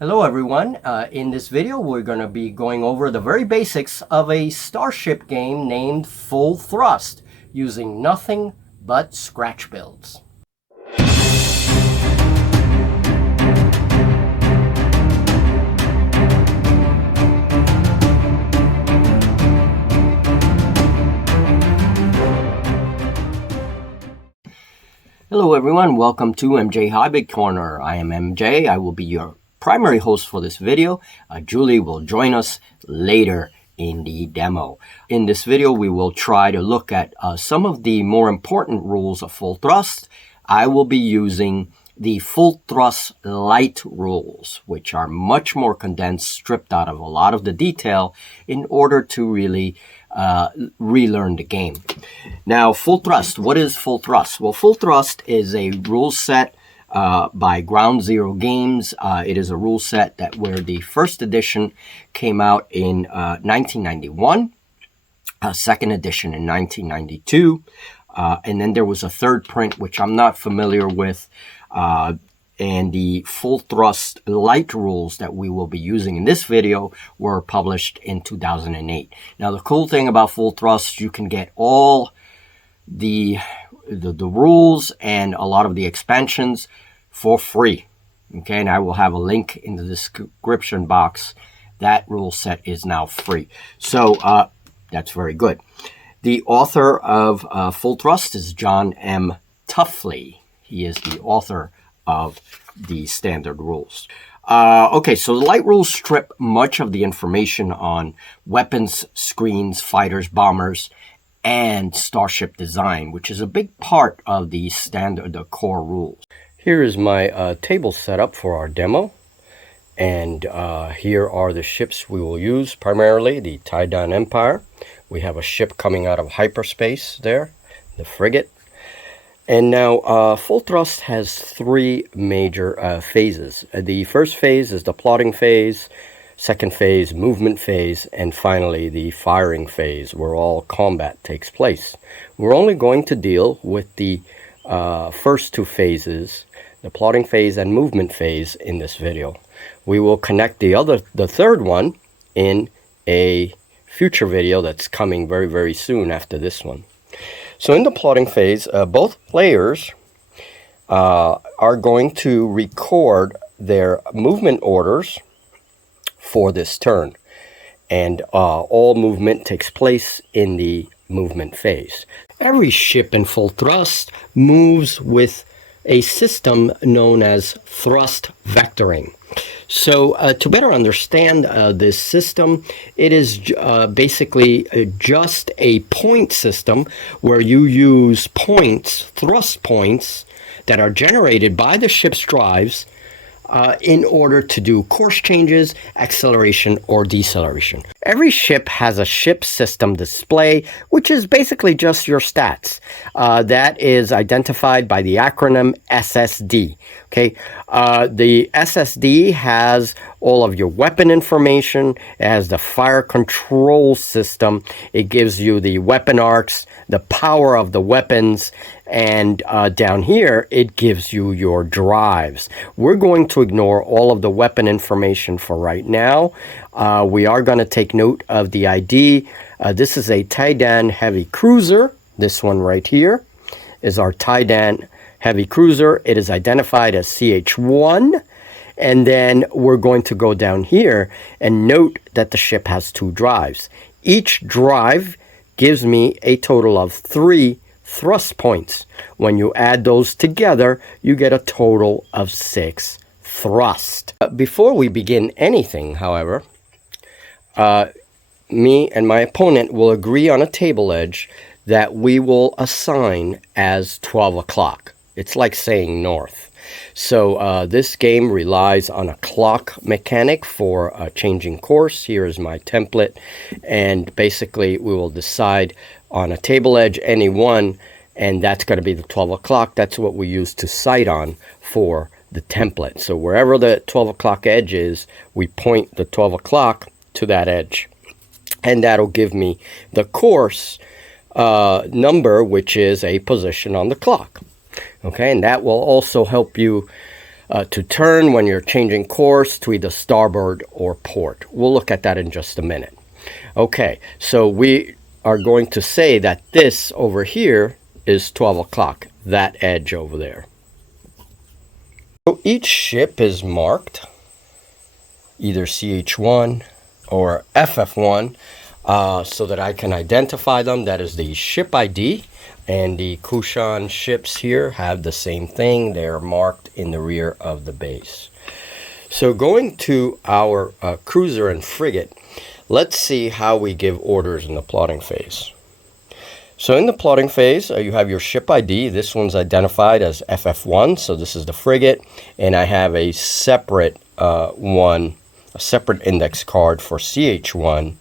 Hello everyone. In this video we're going to be going over the very basics of a starship game named Full Thrust using nothing but scratch builds. Hello everyone, welcome to MJ Hobby Corner. I am MJ. I will be your primary host for this video. Julie will join us later in the demo. In this video, we will try to look at some of the more important rules of full thrust. I will be using the full thrust light rules, which are much more condensed, stripped out of a lot of the detail in order to really relearn the game. Now, full thrust. What is full thrust? Well, full thrust is a rule set by Ground Zero Games. It is a rule set that where the first edition came out in 1991, second edition in 1992, and then there was a third print which I'm not familiar with. And the full thrust light rules that we will be using in this video were published in 2008. Now, the cool thing about full thrust, you can get all the rules and a lot of the expansions for free. Okay, and I will have a link in the description box. That rule set is now free. So that's very good. The author of Full Thrust is John M. Tuffley. He is the author of the standard rules. Okay, so the light rules strip much of the information on weapons, screens, fighters, bombers, and starship design, which is a big part of the core rules. Here is my table setup for our demo. And here are the ships we will use, primarily the Tidan Empire. We have a ship coming out of hyperspace there, the frigate. And now, Full Thrust has three major phases. The first phase is the plotting phase, second phase, movement phase, and finally the firing phase, where all combat takes place. We're only going to deal with the first two phases, the plotting phase and movement phase, in this video. We will connect the third one in a future video that's coming very, very soon after this one. So in the plotting phase, both players are going to record their movement orders for this turn. And all movement takes place in the movement phase. Every ship in Full Thrust moves with a system known as thrust vectoring. So to better understand this system, it is basically just a point system where you use points, thrust points, that are generated by the ship's drives in order to do course changes, acceleration, or deceleration. Every ship has a ship system display, which is basically just your stats. That is identified by the acronym SSD. Okay, the SSD has all of your weapon information. It has the fire control system. It gives you the weapon arcs, the power of the weapons, and down here, it gives you your drives. We're going to ignore all of the weapon information for right now. We are going to take note of the ID. This is a Tidan heavy cruiser. This one right here is our Tidan heavy cruiser. It is identified as CH1. And then we're going to go down here and note that the ship has two drives. Each drive gives me a total of 3 thrust points. When you add those together, you get a total of 6 thrust. Before we begin anything, however, me and my opponent will agree on a table edge that we will assign as 12 o'clock. It's like saying north. So this game relies on a clock mechanic for changing course. Here is my template, and basically we will decide on a table edge, any one, and that's going to be the 12 o'clock. That's what we use to sight on for the template. So wherever the 12 o'clock edge is, we point the 12 o'clock to that edge. And that'll give me the course number, which is a position on the clock. Okay, and that will also help you to turn when you're changing course to either starboard or port. We'll look at that in just a minute. Okay, so we are going to say that this over here is 12 o'clock, that edge over there. So each ship is marked either CH1 or FF1 so that I can identify them. That is the ship ID. And the Kushan ships here have the same thing. They're marked in the rear of the base. So going to our cruiser and frigate, let's see how we give orders in the plotting phase. So in the plotting phase, you have your ship ID. This one's identified as FF1, so this is the frigate. And I have a separate a separate index card for CH1,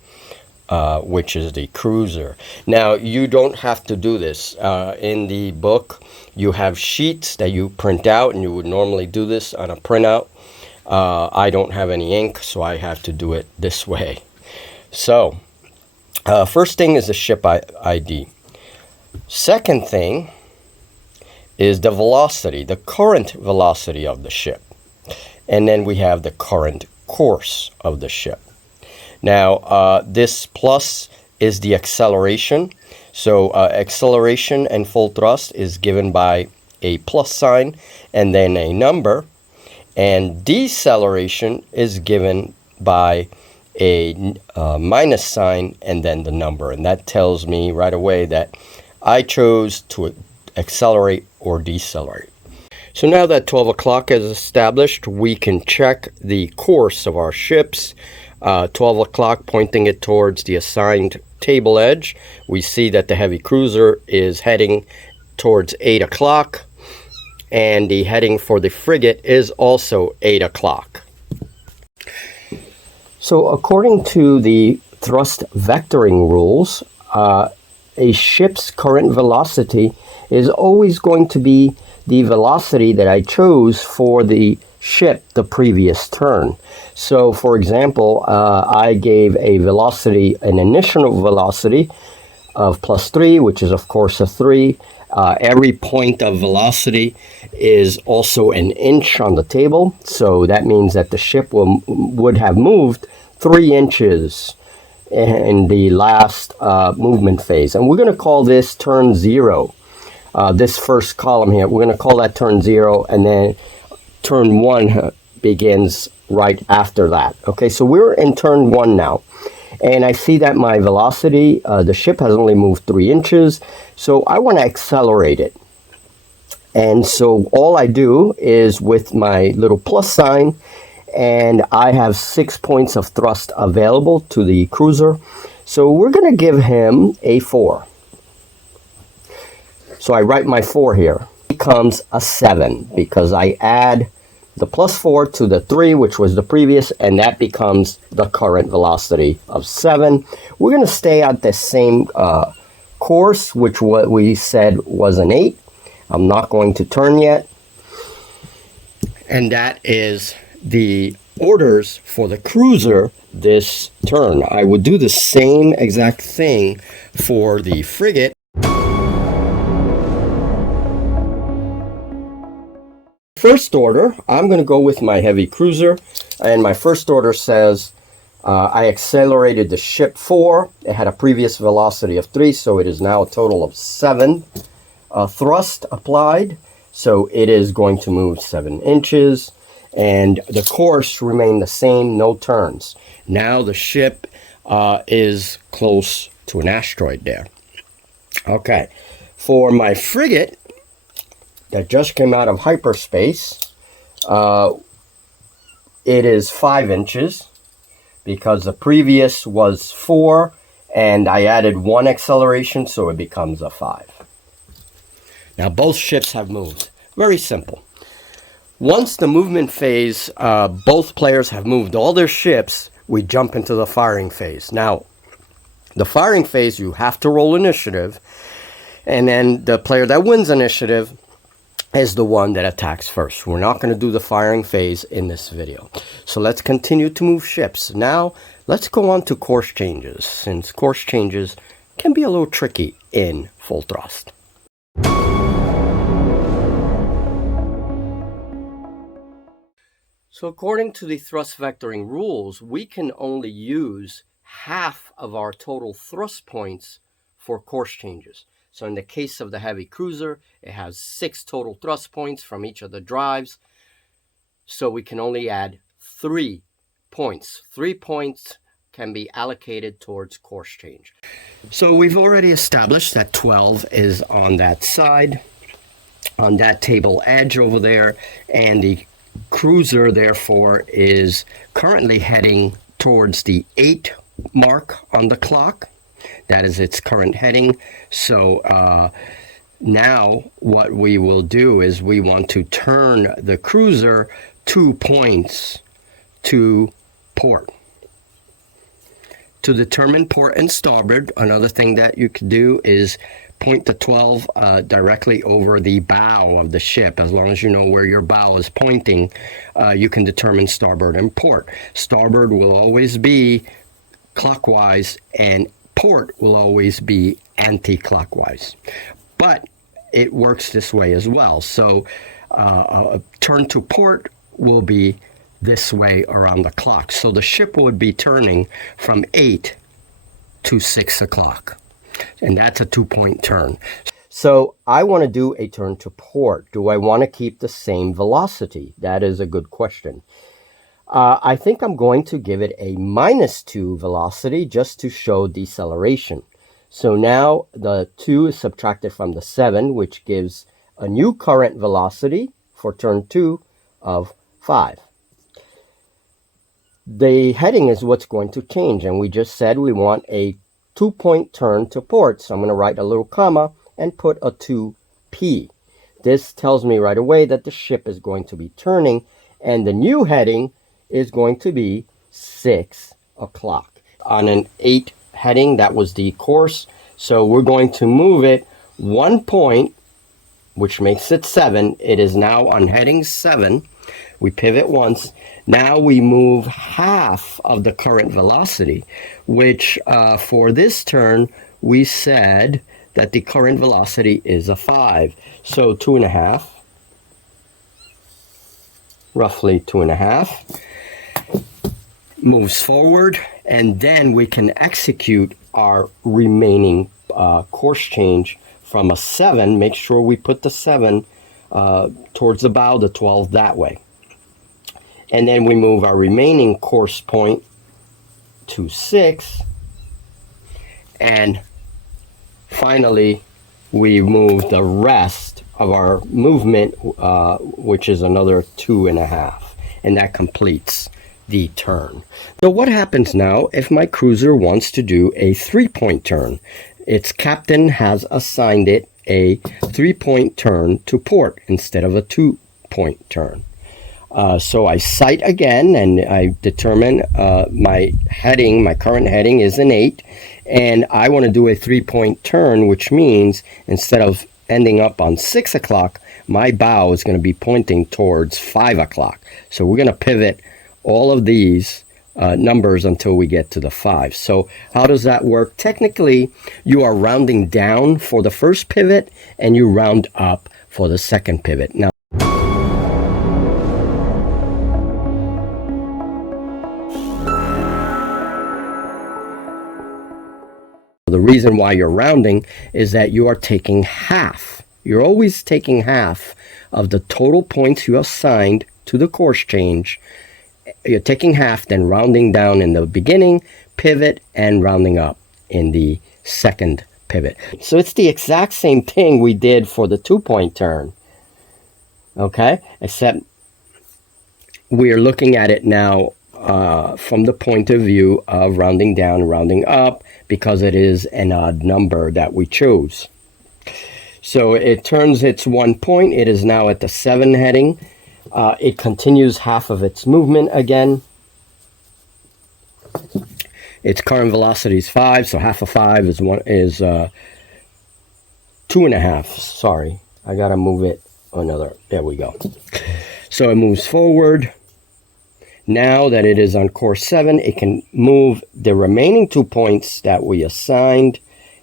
which is the cruiser. Now, you don't have to do this. In the book, you have sheets that you print out, and you would normally do this on a printout. I don't have any ink, so I have to do it this way. So, first thing is the ship ID. Second thing is the velocity, the current velocity of the ship. And then we have the current course of the ship. Now, this plus is the acceleration. So acceleration and full thrust is given by a plus sign and then a number. And deceleration is given by a minus sign and then the number. And that tells me right away that I chose to accelerate or decelerate. So now that 12 o'clock is established, we can check the course of our ships. 12 o'clock pointing it towards the assigned table edge. We see that the heavy cruiser is heading towards 8 o'clock, and the heading for the frigate is also 8 o'clock. So according to the thrust vectoring rules, a ship's current velocity is always going to be the velocity that I chose for the ship the previous turn. So for example, I gave a velocity, an initial velocity of +3, which is of course a 3. Every point of velocity is also an inch on the table. So that means that the ship would have moved 3 inches in the last movement phase. And we're going to call this turn 0. This first column here, we're going to call that turn 0, and then turn 1 begins right after that. Okay, so we're in turn 1 now. And I see that my velocity, the ship has only moved 3 inches. So I want to accelerate it. And so all I do is with my little plus sign, and I have 6 points of thrust available to the cruiser. So we're going to give him a 4. So I write my 4 here. It becomes a 7 because I add the +4 to the 3, which was the previous, and that becomes the current velocity of 7. We're going to stay at the same course, which what we said was an 8. I'm not going to turn yet. And that is the orders for the cruiser this turn. I would do the same exact thing for the frigate. First order, I'm going to go with my heavy cruiser, and my first order says I accelerated the ship 4. It had a previous velocity of 3, so it is now a total of 7 thrust applied. So it is going to move 7 inches, and the course remained the same, no turns. Now the ship is close to an asteroid there. Okay, for my frigate that just came out of hyperspace, it is 5 inches because the previous was 4 and I added 1 acceleration, so it becomes a 5. Now both ships have moved. Very simple. Once the movement phase, both players have moved all their ships, we jump into the firing phase. Now, the firing phase, you have to roll initiative, and then the player that wins initiative is the one that attacks first. We're not going to do the firing phase in this video. So let's continue to move ships. Now, let's go on to course changes, since course changes can be a little tricky in full thrust. So according to the thrust vectoring rules, we can only use half of our total thrust points for course changes. So in the case of the heavy cruiser, it has 6 total thrust points from each of the drives. So we can only add 3 points. 3 points can be allocated towards course change. So we've already established that 12 is on that side, on that table edge over there, and the cruiser therefore is currently heading towards the 8 mark on the clock. That is its current heading. So now what we will do is we want to turn the cruiser 2 points to port. To determine port and starboard, another thing that you could do is point the 12 directly over the bow of the ship. As long as you know where your bow is pointing, you can determine starboard and port. Starboard will always be clockwise and port will always be anti-clockwise. But it works this way as well. So turn to port will be this way around the clock. So the ship would be turning from 8 to 6 o'clock. And that's a 2-point turn. So I want to do a turn to port. Do I want to keep the same velocity? That is a good question. I think I'm going to give it a -2 velocity just to show deceleration. So now the 2 is subtracted from the 7, which gives a new current velocity for turn 2 of 5. The heading is what's going to change, and we just said we want a 2-point turn to port. So I'm going to write a little comma and put a 2p. This tells me right away that the ship is going to be turning, and the new heading is going to be 6 o'clock. On an 8 heading, that was the course. So we're going to move it 1 point, which makes it 7. It is now on heading 7. We pivot once. Now we move half of the current velocity, which for this turn, we said that the current velocity is a 5. So 2.5, roughly 2.5, moves forward, and then we can execute our remaining course change from a 7. Make sure we put the 7 towards the bow, the 12 that way. And then we move our remaining course point to 6. And finally, we move the rest of our movement, which is another 2.5. And that completes the turn. So what happens now if my cruiser wants to do a 3-point turn? Its captain has assigned it a 3-point turn to port instead of a 2-point turn. So I sight again, and I determine my heading, my current heading is an 8, and I want to do a 3-point turn, which means instead of ending up on 6 o'clock, my bow is going to be pointing towards 5 o'clock. So we're going to pivot all of these numbers until we get to the 5. So how does that work? Technically, you are rounding down for the first pivot, and you round up for the second pivot. Now, the reason why you're rounding is that you are taking half. You're always taking half of the total points you assigned to the course change. You're taking half, then rounding down in the beginning pivot and rounding up in the second pivot. So it's the exact same thing we did for the 2-point turn. Okay? Except we are looking at it now from the point of view of rounding down, rounding up, because it is an odd number that we chose. So it turns its 1 point. It is now at the 7 heading. It continues half of its movement again. Its current velocity is 5, so half of 5 is 2.5. Sorry, I gotta move it another. There we go. So it moves forward. Now that it is on course 7, it can move the remaining 2 points that we assigned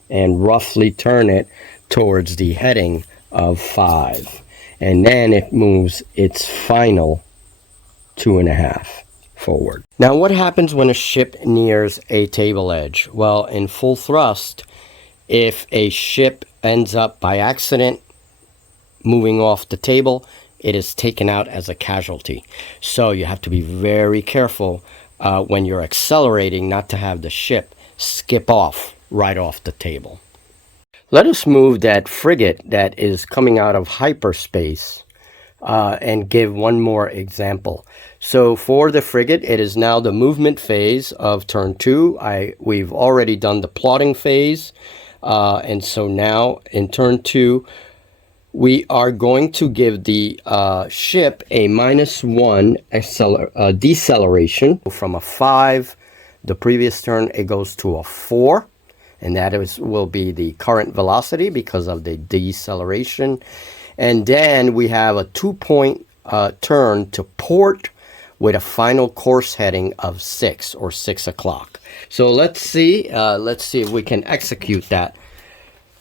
and roughly turn it towards the heading of 5. And then it moves its final 2.5 forward. Now, what happens when a ship nears a table edge? Well, in full thrust, if a ship ends up by accident moving off the table, it is taken out as a casualty. So you have to be very careful when you're accelerating not to have the ship skip off right off the table. Let us move that frigate that is coming out of hyperspace and give one more example. So for the frigate, it is now the movement phase of turn 2. We've already done the plotting phase. And so now in turn 2, we are going to give the ship a -1 deceleration. From a 5, the previous turn, it goes to a 4. And that will be the current velocity because of the deceleration. And then we have a 2-point turn to port with a final course heading of 6 or 6 o'clock. So let's see if we can execute that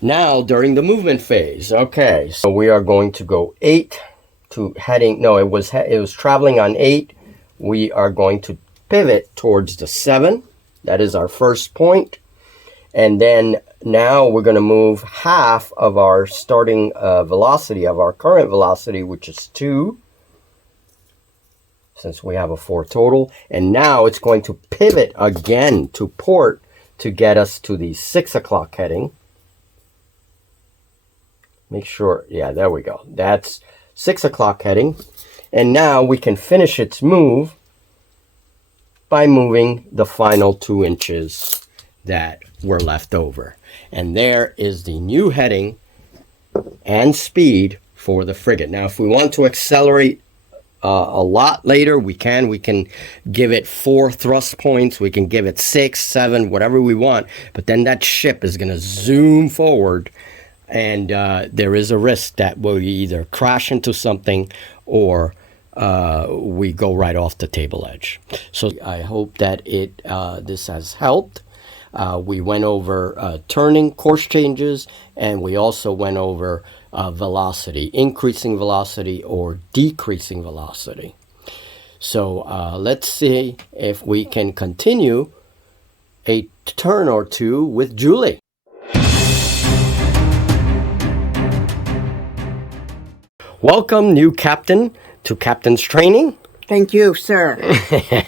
now during the movement phase. Okay, so we are going to go 8 to heading. No, it was traveling on 8. We are going to pivot towards the 7. That is our first point. And then now we're going to move half of our starting velocity of our current velocity, which is 2, since we have a 4 total. And now it's going to pivot again to port to get us to the 6 o'clock heading. Make sure, yeah, there we go. That's 6 o'clock heading. And now we can finish its move by moving the final 2 inches that were left over. And there is the new heading and speed for the frigate. Now, if we want to accelerate a lot later, we can give it 4 thrust points. We can give it 6, 7, whatever we want. But then that ship is going to zoom forward, and there is a risk that we'll either crash into something or we go right off the table edge. So I hope that this has helped. We went over turning, course changes, and we also went over velocity, increasing velocity or decreasing velocity. So let's see if we can continue a turn or two with Julie. Welcome, new captain, to Captain's Training. Thank you, sir.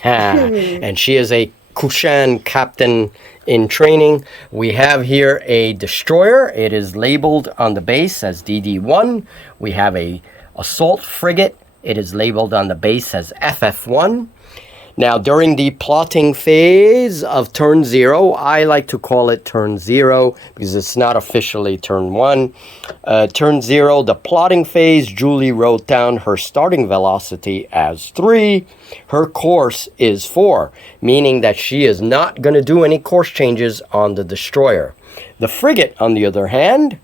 And she is a Kushan captain in training. We have here a destroyer. It is labeled on the base as DD1. We have a assault frigate. It is labeled on the base as FF1. Now, during the plotting phase of turn 0, I like to call it turn 0 because it's not officially turn 1. Turn 0, the plotting phase, Julie wrote down her starting velocity as 3. Her course is 4, meaning that she is not going to do any course changes on the destroyer. The frigate, on the other hand,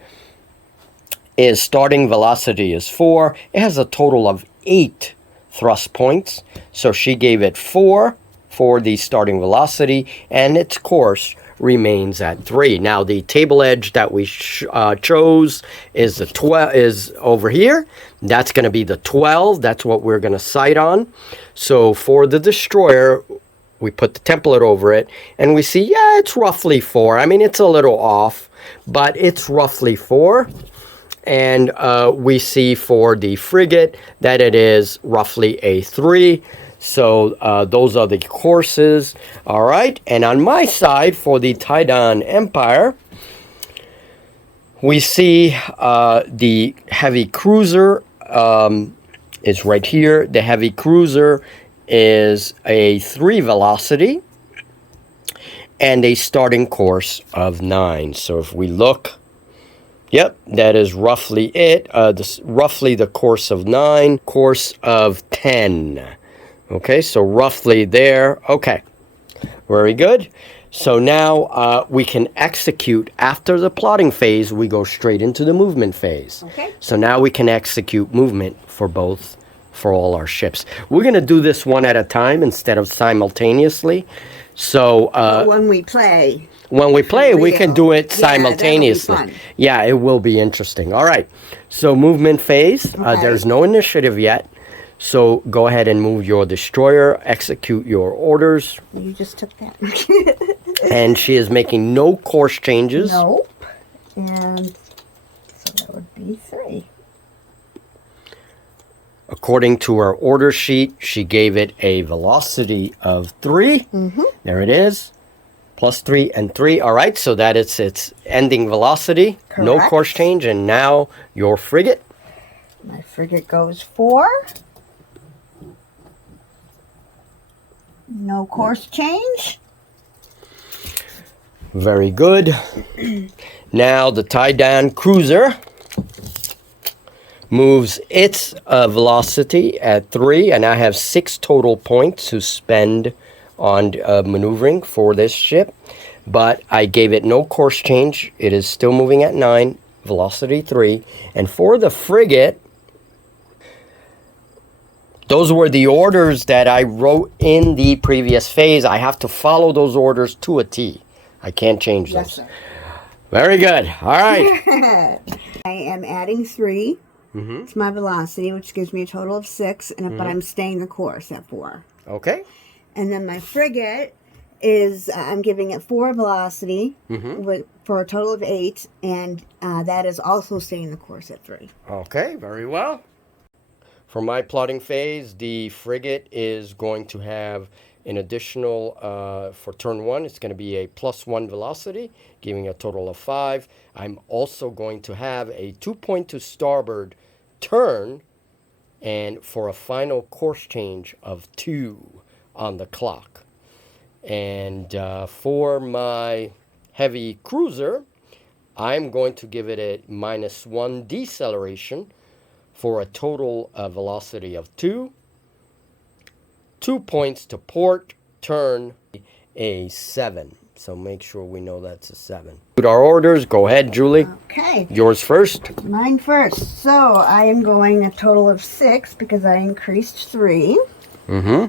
is starting velocity is 4. It has a total of 8 thrust points, so she gave it 4 for the starting velocity, and its course remains at 3. Now, the table edge that we chose is the 12 is over here. That's going to be the 12. That's what we're going to sight on. So for the destroyer, we put the template over it, and we see, yeah, it's roughly 4. I mean, it's a little off, but it's roughly 4. And we see for the frigate that it is roughly a 3. So those are the courses. All right. And on my side, for the Taidan Empire, we see the heavy cruiser is right here. The heavy cruiser is a 3 velocity and a starting course of 9. So if we look, yep, that is roughly it. Roughly the course of 9, course of 10. Okay, so roughly there. Okay, very good. So now we can execute, after the plotting phase, we go straight into the movement phase. Okay. So now we can execute movement for all our ships. We're going to do this one at a time instead of simultaneously. So when we play, we can do it simultaneously. That'll be fun. Yeah, it will be interesting. All right. So movement phase. Okay. There's no initiative yet. So go ahead and move your destroyer, execute your orders. You just took that. And she is making no course changes. Nope. And so that would be 3. According to her order sheet, she gave it a velocity of 3. Mm-hmm. There it is. Plus 3 and 3. All right, so that is its ending velocity. Correct. No course change. And now your frigate. My frigate goes 4. No course change. Very good. Now the Titan cruiser moves its velocity at 3, and I have 6 total points to spend on maneuvering for this ship. But I gave it no course change. It is still moving at 9, velocity 3. And for the frigate, those were the orders that I wrote in the previous phase. I have to follow those orders to a T. I can't change those. Yes, sir. Very good. All right. I am adding 3 to my velocity, which gives me a total of 6, and but I'm staying the course at 4. Okay. And then my frigate is, I'm giving it 4 velocity for a total of 8, and that is also staying the course at 3. Okay, very well. For my plotting phase, the frigate is going to have an additional, for turn 1, it's going to be a +1 velocity, giving a total of 5. I'm also going to have a 2-point to starboard turn, and for a final course change of 2 on the clock. And for my heavy cruiser, I'm going to give it a -1 deceleration for a total velocity of 2. 2 points to port, turn, a 7. So make sure we know that's a 7. Our orders, go ahead, Julie. Okay. Yours first. Mine first. So I am going a total of 6 because I increased 3. Mm-hmm.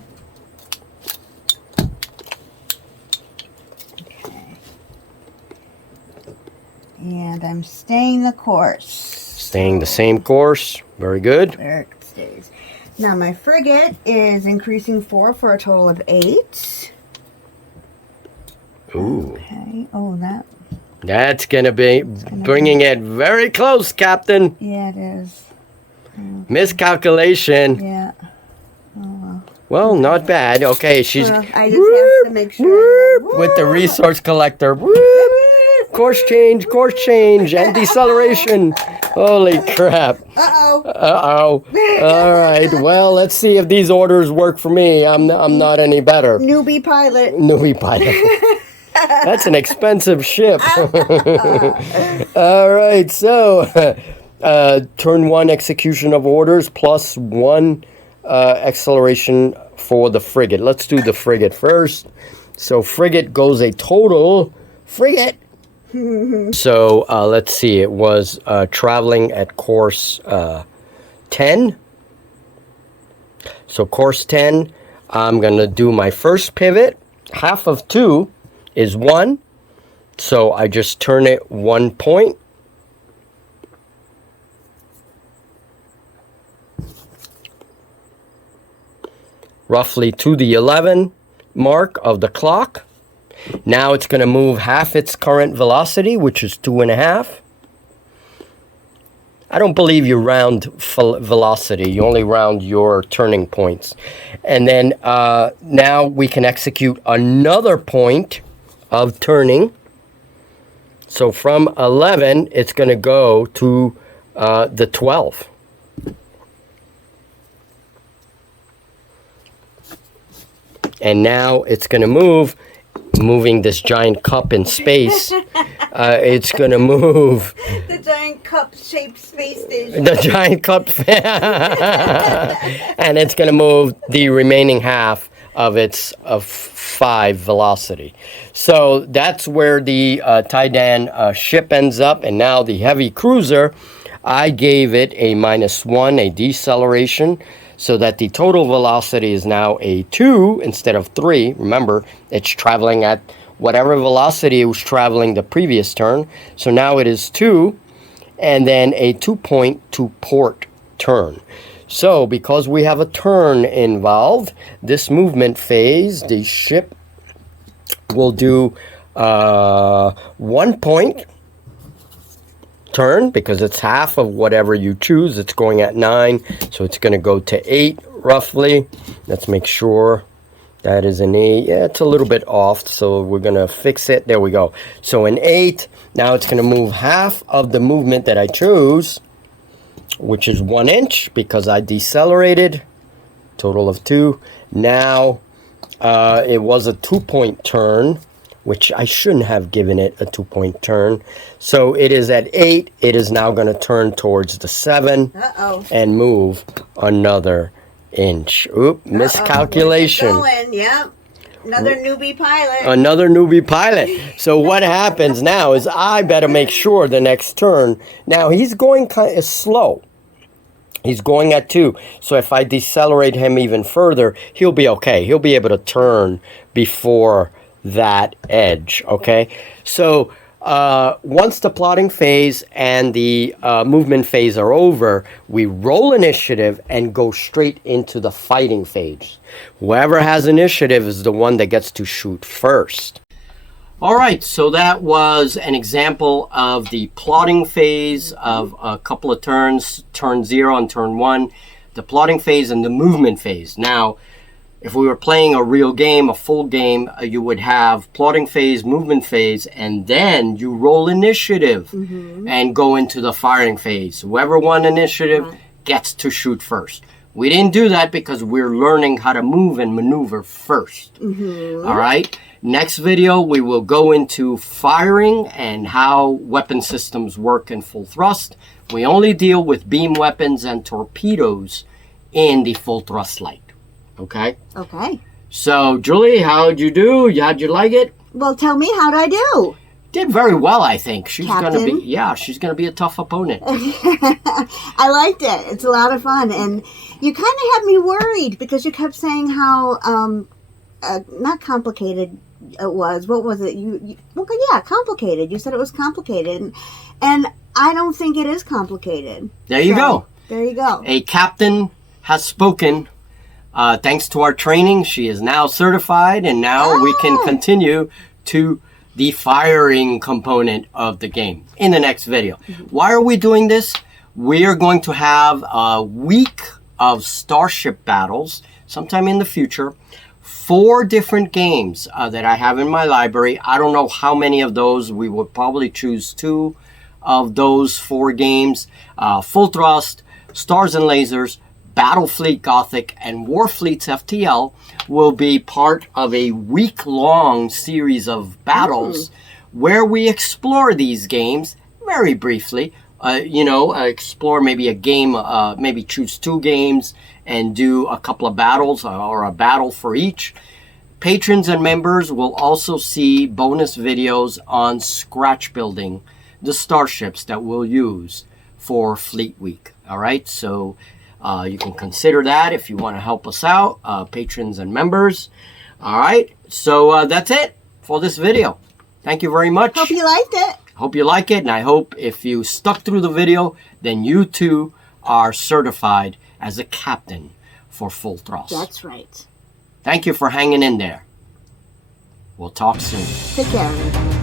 Okay. And I'm staying the course. Staying the same course. Very good. There it stays. Now my frigate is increasing 4 for a total of 8. Ooh. Okay. Oh, That's going to be bringing it very close, Captain. yeah, it is. Miscalculation. Yeah. Oh, Well, not bad. Okay, she's well. I just have to make sure. with the resource collector. Course change, and deceleration. Holy crap. Uh-oh. Uh-oh. All right. Well, let's see if these orders work for me. I'm not any better. Newbie pilot. Newbie pilot. That's an expensive ship. All right. So, turn 1 execution of orders +1 acceleration for the frigate. Let's do the frigate first. So, frigate goes a total frigate. So, let's see. It was traveling at course 10. So, course 10, I'm going to do my first pivot. Half of 2 is 1. So, I just turn it 1 point. Roughly to the 11 mark of the clock. Now it's going to move half its current velocity, which is 2.5. I don't believe you round velocity. You only round your turning points. And then now we can execute another point of turning. So from 11, it's going to go to the 12. And now it's going to moving this giant cup in space. It's going to move. The giant cup-shaped space station. The giant cup. And it's going to move the remaining half of its 5 velocity. So that's where the Titan ship ends up. And now the heavy cruiser, I gave it a -1, a deceleration, so that the total velocity is now a 2 instead of 3. Remember, it's traveling at whatever velocity it was traveling the previous turn. So now it is 2, and then a 2-point to port turn. So, because we have a turn involved, this movement phase, the ship will do 1 point turn, because it's half of whatever you choose. It's going at 9, so it's going to go to 8 roughly. Let's make sure that is an 8. Yeah, it's a little bit off, so we're going to fix it. There we go. So an 8. Now it's going to move half of the movement that I chose, which is 1 inch, because I decelerated. Total of 2. Now it was a 2-point turn, which I shouldn't have given it a 2-point turn. So it is at 8. It is now going to turn towards the 7 and move another inch. Oop, miscalculation. Going, yep. Another newbie pilot. Another newbie pilot. So what happens now is I better make sure the next turn. Now he's going kind of slow. He's going at 2. So if I decelerate him even further, he'll be okay. He'll be able to turn before that edge. Okay. So once the plotting phase and the movement phase are over, we roll initiative and go straight into the fighting phase. Whoever has initiative is the one that gets to shoot first. All right, so that was an example of the plotting phase of a couple of turns, turn 0 and turn 1, the plotting phase and the movement phase. Now, if we were playing a real game, a full game, you would have plotting phase, movement phase, and then you roll initiative and go into the firing phase. Whoever won initiative gets to shoot first. We didn't do that because we're learning how to move and maneuver first. All right? Next video, we will go into firing and how weapon systems work in full thrust. We only deal with beam weapons and torpedoes in the full thrust light. Okay? Okay. So, Julie, how'd you do? How'd you like it? Well, tell me, how'd I do? Did very well, I think. She's Captain? she's gonna be a tough opponent. I liked it. It's a lot of fun. And you kind of had me worried because you kept saying how not complicated it was. What was it? Complicated. You said it was complicated. And I don't think it is complicated. There you go. There you go. A captain has spoken. Thanks to our training, she is now certified, and now we can continue to the firing component of the game in the next video. Why are we doing this? We are going to have a week of Starship battles sometime in the future. 4 different games that I have in my library. I don't know how many of those. We would probably choose 2 of those 4 games. Full Thrust, Stars and Lasers, Battlefleet Gothic, and Warfleets FTL will be part of a week-long series of battles where we explore these games very briefly. Explore maybe a game, maybe choose 2 games and do a couple of battles or a battle for each. Patrons and members will also see bonus videos on scratch building the starships that we'll use for Fleet Week. All right, so you can consider that if you want to help us out, patrons and members. All right, so that's it for this video. Thank you very much. Hope you liked it. Hope you like it, and I hope if you stuck through the video, then you too are certified as a captain for Full Thrust. That's right. Thank you for hanging in there. We'll talk soon. Take care, everybody.